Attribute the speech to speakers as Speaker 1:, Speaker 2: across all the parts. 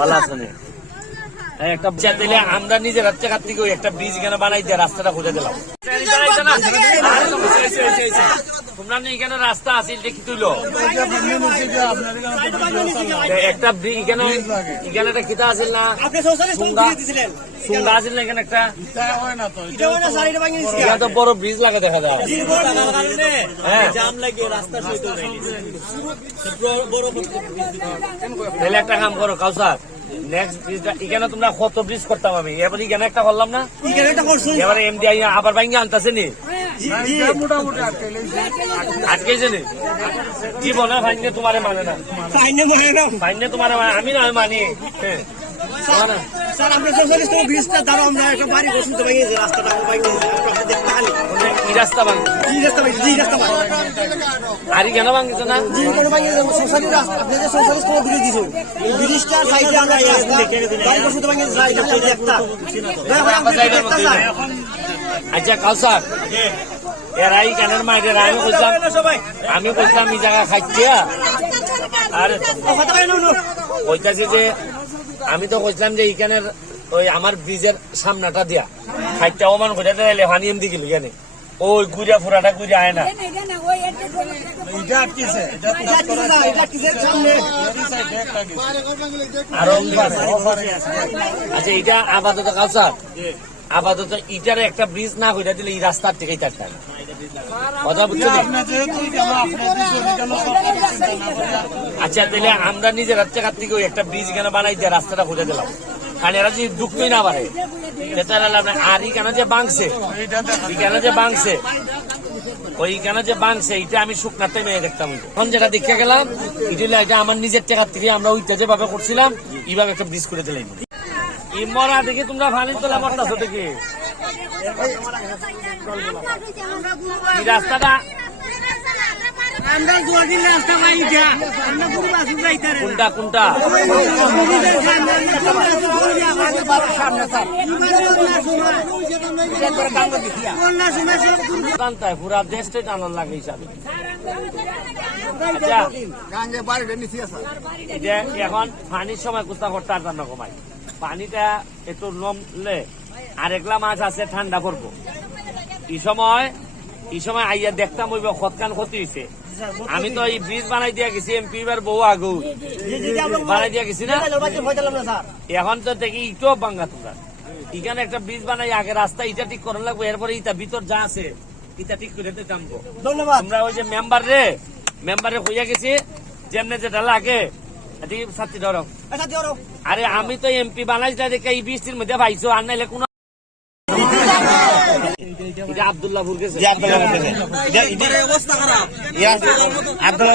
Speaker 1: ভালো আছেন একটা বিচার দিলে আমরা নিজের হাতে কাছ থেকে একটা ব্রিজ কেন বানাই দিয়ে রাস্তাটা খুঁজে দিলাম। তোমরা এখানে রাস্তা আছে দেখি তুইলো একটা ব্রিজ এখানে এখানে একটা কিতা আছে না? এখানে একটা
Speaker 2: এটা
Speaker 1: তো বড় ব্রিজ লাগা দেখা যায়। হ্যাঁ।
Speaker 2: জাম লাগে রাস্তা
Speaker 1: তাহলে একটা কাম করো কাউসার। নেক্সট ব্রিজটা এখানে তোমরা কত ব্রিজ করতাম আমি? এবার এখানে একটা করলাম না?
Speaker 2: এখানে একটা করছুন
Speaker 1: এবারে এমডি আইয়া আবার ভাঙ্গি আনতেছে নি?
Speaker 2: জি জি।
Speaker 1: আটকেছে নি? জীবনে ভাঙ্গে তোমারে মানে না।
Speaker 2: ফাইনে মনে না।
Speaker 1: তোমারে মানে আমি না মানি। হ্যাঁ।
Speaker 2: স্যার সোশ্যালিস্ট ব্রিজটা আমরা একটা বাড়ি বসুন তো ভাঙিয়ে রাস্তাটা ভাঙিয়ে আপনি দেখতে খালি
Speaker 1: কি রাস্তা ভাঙ?
Speaker 2: জি রাস্তা ভাঙিয়ে জি রাস্তা ভাঙিয়ে
Speaker 1: আরি কেন ভাঙছে না?
Speaker 2: জি কোনো ভাঙিয়ে সোশ্যালিস্ট রাস্তা আপনি সোশ্যালিস্ট কোনো ব্রিজ দিছেন ব্রিজটার সাইডে আমরা রাস্তা বাড়ি বসুন তো ভাঙিয়ে যাই এটা তো দেখতা
Speaker 1: আচ্ছা কাউসার এরাই কেনের মাইরে আমি বললাম আমি বললাম এই জায়গা খাইতে আর
Speaker 2: কথা
Speaker 1: কইতাছে যে আমি তো কইছিলাম যে এইখানের ওই আমার ব্রিজের সামনাটা দিয়া। খাইটা ওমান করে দিলে পানি এমদি গেল কেন? ওই গুড়া ফুরাটা গুড়া আয় না।
Speaker 2: এটা এটা কিসের সামনে
Speaker 1: আচ্ছা এটা আপাতত কাউসার আপাতত ইটার একটা ব্রিজ না কইরা দিলে এই রাস্তার থেকে কথা বুঝছ আচ্ছা তাহলে আমরা নিজের হাতে কাছ থেকে ওই একটা ব্রিজ এখানে বানাই দিয়ে রাস্তাটা খুঁজে দিলাম। কারণ এরা যদি ঢুকতেই না পারে। আর এখানে যে বাংছে এখানে যে বাংছে ওই এখানে যে বাংছে এটা আমি শুকনাতে মেয়ে দেখতাম। এখন যেটা দেখে গেলাম এটা এটা আমার নিজের টাকার থেকে আমরা ওইটা যেভাবে করছিলাম এইভাবে একটা ব্রিজ করে দিলাম। মরা দেখে তোমরা ভালো তোলা মরতাছো দেখে এই রাস্তাটা
Speaker 2: আমরা দুয়ারি রাস্তা ভাই যা। আমরা গুরু বাসু যাইতারে
Speaker 1: কোনটা কোনটা? পুরা দেশটাই টানার লাগে হিসাবে। এখন পানির সময় কুস্তা করতে আর কমাই। পানিটা একটু নমলে আর একলা মাছ আছে ঠান্ডা করব। এই সময় এই সময় আইয়া দেখতাম ওই খতকান ক্ষতি হয়েছে আমি তো এই ব্রিজ বানাই দিয়া গেছি এমপি বার বহু আগু। বানাই দিয়া গেছি না? এখন তো দেখি ইটো বাঙ্গা তোমরা এখানে একটা ব্রিজ বানাই আগে রাস্তা ইটা ঠিক করার লাগবে এরপরে ইটা ভিতর যা আছে ইটা ঠিক করে টানবো
Speaker 2: ধন্যবাদ।
Speaker 1: আমরা ওই যে মেম্বার রে মেম্বারে হইয়া গেছি যেমনে যেটা লাগে
Speaker 2: আচ্ছা
Speaker 1: আরে আমি তো এমপি বানাইছিলা দেখে এই বৃষ্টির মধ্যে ভাইছো আর নাইলে কোন আব্দুল্লাহ গেছে
Speaker 2: অবস্থা খারাপ একবারে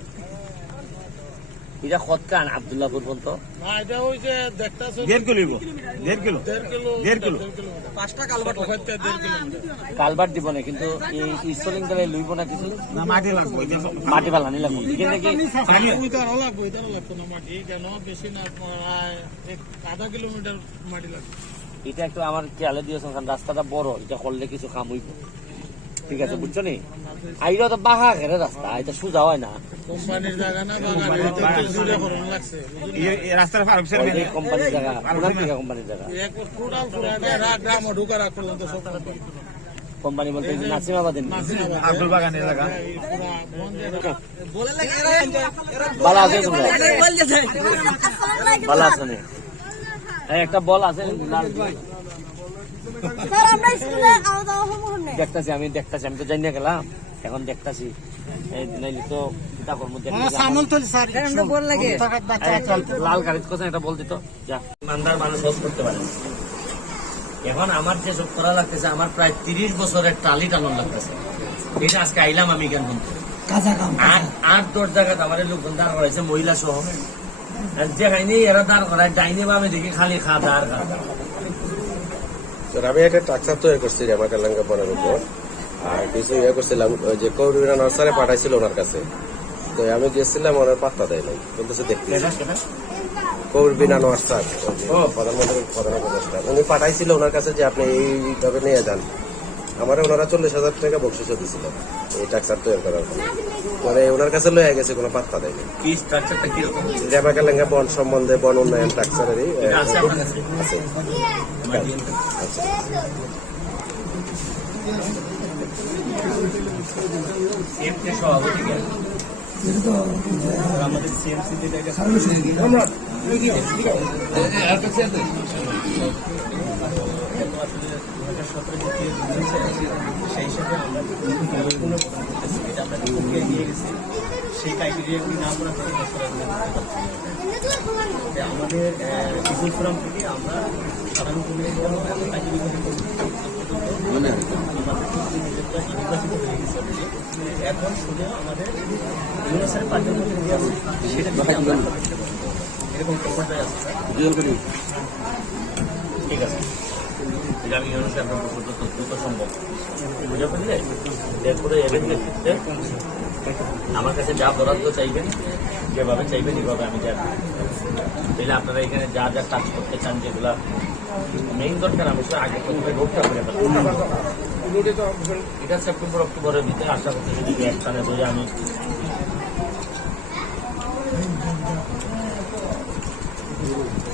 Speaker 1: রাস্তা কিন্তু আইডি ফালাল না এটা খতকান আবদুল্লাহপুর বলতো
Speaker 2: পাঁচটা কালবাট
Speaker 1: কালবার দিব না কিন্তু এই স্টোরিং দলে লইব না কিছু? মাটি ফালানি লাগবে। এখানে কি
Speaker 3: আধা কিলোমিটার মাটি লাগবে।
Speaker 1: এটা একটু আমার খেয়ালে দিয়েছে কারণ রাস্তাটা বড় এটা করলে কিছু কাম হইব। ঠিক আছে বুঝছ নি? আইরা তো বাহা ঘেরে রাস্তা এটা সোজা হয় না।
Speaker 3: কোম্পানির জায়গা না বাগান জুড়ে করুন
Speaker 1: কোম্পানির জায়গা কোম্পানির জায়গা?
Speaker 3: এক টোটাল পুরা গ্রাম ঢুকা রাখ তো সব
Speaker 1: কোম্পানি। বলতে নাসিমাবাদের
Speaker 3: আব্দুল
Speaker 1: ভালো আছে তোমরা ভালো আছে নি? এই একটা বল আছে
Speaker 4: স্যার আমরা স্কুলে আওয়া হব না
Speaker 1: দেখতাছি আমি দেখতাছি আমি তো জানি না গেলাম এখন দেখতাছি। এই নাইলে তো কিতা করব
Speaker 2: বল লাগে।
Speaker 1: একটা লাল গাড়ির কথা এটা বল দিত যা। মান্দার মানুষ হোস করতে পারে এখন আমার যে সব করা লাগতেছে আমার প্রায় তিরিশ বছরের টালি টালন লাগতেছে। এটা আজকে আইলাম আমি কেন বলতে আট আট দশ জায়গায় আমার লোকজন দাঁড় করাইছে মহিলা সহ। যে খাইনি এরা দাঁড় করায় ডাইনে বামে দেখি খালি খা দাঁড় খা
Speaker 5: আমি একটা ট্রাকচার তৈরি করছি আমার তেলেঙ্গা পরের উপর। আর কিছু ইয়ে করছিলাম যে কৌরিরা নার্সারে পাঠাইছিল ওনার কাছে। তো আমি গেছিলাম ওনার পাত্তা দেয় নাই। বলতেছে দেখতে বিনা নার্সার। প্রধানমন্ত্রীর প্রধান উপদেষ্টা উনি পাঠাইছিল ওনার কাছে যে আপনি এইভাবে নিয়ে যান। আমার ওনারা চল্লিশ হাজার টাকা বকশিসও দিছিল এই টাক্সার তৈরি করার মানে ওনার কাছে লয়ে গেছে কোনো পাত্তা দেয়নি
Speaker 1: কি স্ট্রাকচারটা
Speaker 5: বন সম্বন্ধে বন উন্নয়ন টাক্সারেরই
Speaker 1: এটা আছে আপনার কাছে?
Speaker 5: আছে আচ্ছা
Speaker 1: সিএমসি সভাপতি কে?
Speaker 6: সেই হিসাবে আমরা পুনঃ প্রদান করতেছি। এটা আমরা প্রক্রিয়া নিয়ে গেছি। সেই ক্রাইটেরিয়াগুলি না করা থেকে বছর আগে করতে পারছি যে আমাদের পিপুল ফোরাম থেকে আমরা সাধারণ এত ক্রাইটেরিয়া মানে? নির্বাচিত হয়ে গেছে। এখন শুধু আমাদের আছে সেটা থেকে আমরা। এরকম আছে
Speaker 1: ঠিক আছে। আমি ইউনুসে আপনার দ্রুত দ্রুত সম্ভব। বুঝে ফেললে এরপরে এদের ক্ষেত্রে আমার কাছে যা বরাদ্দ চাইবেন, যেভাবে চাইবেন এইভাবে আমি যা তাহলে আপনারা এখানে যা যা কাজ করতে চান, যেগুলা মেইন দরকার, আমি শুধু আগে প্রথমে রোগটা করে ফেলব এটা সেপ্টেম্বর অক্টোবরের ভিতরে আশা করছি যদি এক স্থানে ধরে আমি সম্ভব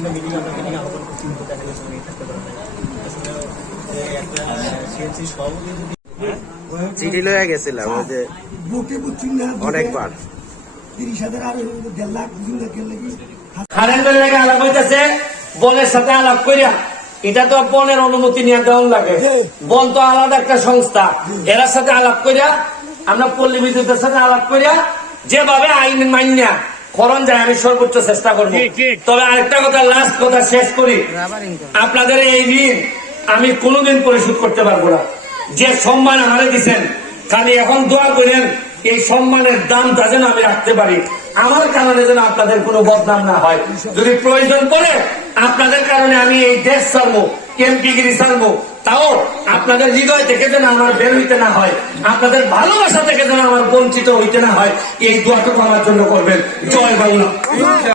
Speaker 6: বিভিন্ন মিটিং আমরা মিটিং আহ্বান করছি কিন্তু দেখা গেছে উনি থাকতে। আসলে একটা সিএনসি সভাপতি যদি
Speaker 5: চিঠি লয়ে গেছিলাম ওই যে
Speaker 2: বুকে না
Speaker 5: অনেকবার।
Speaker 2: তিরিশ হাজার আর দেড় লাখ বুঝুন না কেন
Speaker 1: লাগি আলাপ হইতেছে? বনের সাথে আলাপ করিয়া এটা তো বনের অনুমতি নিয়ে দেওয়ান লাগে। বন তো আলাদা একটা সংস্থা। এরার সাথে আলাপ করিয়া আমরা পল্লী বিদ্যুতের সাথে আলাপ করিয়া যেভাবে আইন মান্যা করণ যায় আমি সর্বোচ্চ চেষ্টা করব। তবে আরেকটা কথা লাস্ট কথা শেষ করি। আপনাদের এই ঋণ আমি কোনোদিন পরিশোধ করতে পারব না। যে সম্মান আমারে দিচ্ছেন খালি এখন দোয়া করেন এই সম্মানের দামটা যেন আমি রাখতে পারি। আমার কারণে যেন আপনাদের কোনো বদনাম না হয়। যদি প্রয়োজন পড়ে, আপনাদের কারণে আমি এই দেশ ছাড়বো এমপিগিরি ছাড়বো। তাও আপনাদের হৃদয় থেকে যেন আমার বের হইতে না হয়, আপনাদের ভালোবাসা থেকে যেন আমার বঞ্চিত হইতে না হয়, এই দোয়াটুকু আমার জন্য করবেন। জয় বাংলা।